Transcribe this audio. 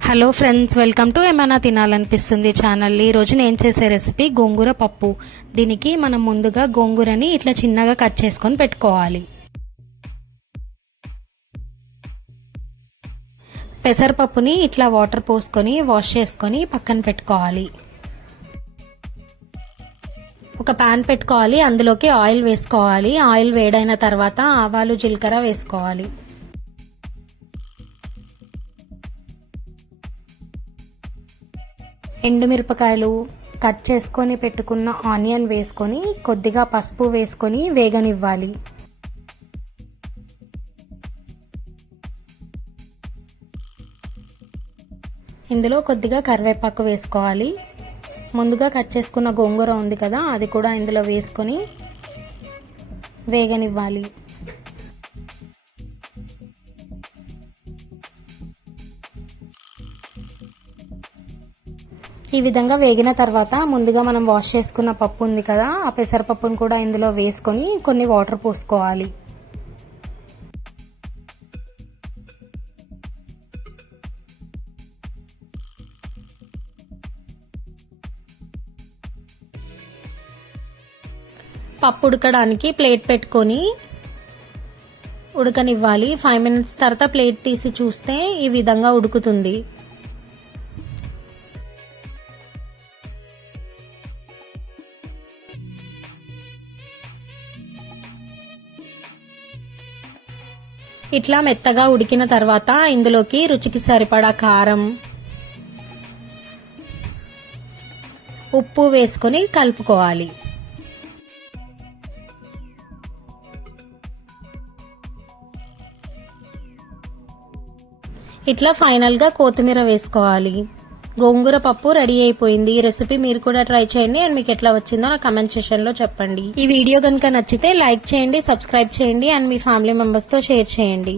Hello friends welcome to ఏమైనా తినాలనిపిస్తుంది channel ఈ రోజు నేను చేసే రెసిపీ గోంగూర పప్పు. దీనికి మనం ముందుగా గోంగూరని ఇట్లా చిన్నగా కట్ చేసుకొని పెట్టుకోవాలి. పెసరపప్పుని ఇట్లా వాటర్ పోసుకొని వాష్ చేసుకొని పక్కన పెట్టుకోవాలి. ఒక ప్యాన్ పెట్టుకోవాలి అందులోకి ఆయిల్ వేసుకోవాలి. ఆయిల్ వేడైన తర్వాత ఆవాలు జీలకర్ర వేసుకోవాలి. ఎండుమిరపకాయలు కట్ చేసుకొని పెట్టుకున్న ఆనియన్ వేసుకొని కొద్దిగా పసుపు వేసుకొని వేగనివ్వాలి. ఇందులో కొద్దిగా కరివేపాకు వేసుకోవాలి. ముందుగా కట్ చేసుకున్న గోంగూర ఉంది కదా అది కూడా ఇందులో వేసుకొని వేగనివ్వాలి. ఈ విధంగా వేగిన తర్వాత ముందుగా మనం వాష్ చేసుకున్న పప్పు ఉంది కదా ఆ పెసరపప్పును కూడా ఇందులో వేసుకొని కొన్ని వాటర్ పోసుకోవాలి. పప్పు ఉడకడానికి ప్లేట్ పెట్టుకొని ఉడకనివ్వాలి. ఫైవ్ మినిట్స్ తర్వాత ప్లేట్ తీసి చూస్తే ఈ విధంగా ఉడుకుతుంది. ఇట్లా మెత్తగా ఉడికిన తర్వాత ఇందులోకి రుచికి సరిపడా కారం ఉప్పు వేసుకొని కలుపుకోవాలి. ఇట్లా ఫైనల్గా కొత్తిమీర వేసుకోవాలి. గోంగూర పప్పు రెడీ అయిపోయింది. ఈ రెసిపీ మీరు కూడా ట్రై చేయండి. అండ్ మీకు ఎట్లా వచ్చిందో నా కమెంట్ సెషన్లో చెప్పండి. ఈ వీడియో కనుక నచ్చితే లైక్ చేయండి సబ్స్క్రైబ్ చేయండి అండ్ మీ ఫ్యామిలీ మెంబర్స్తో షేర్ చేయండి.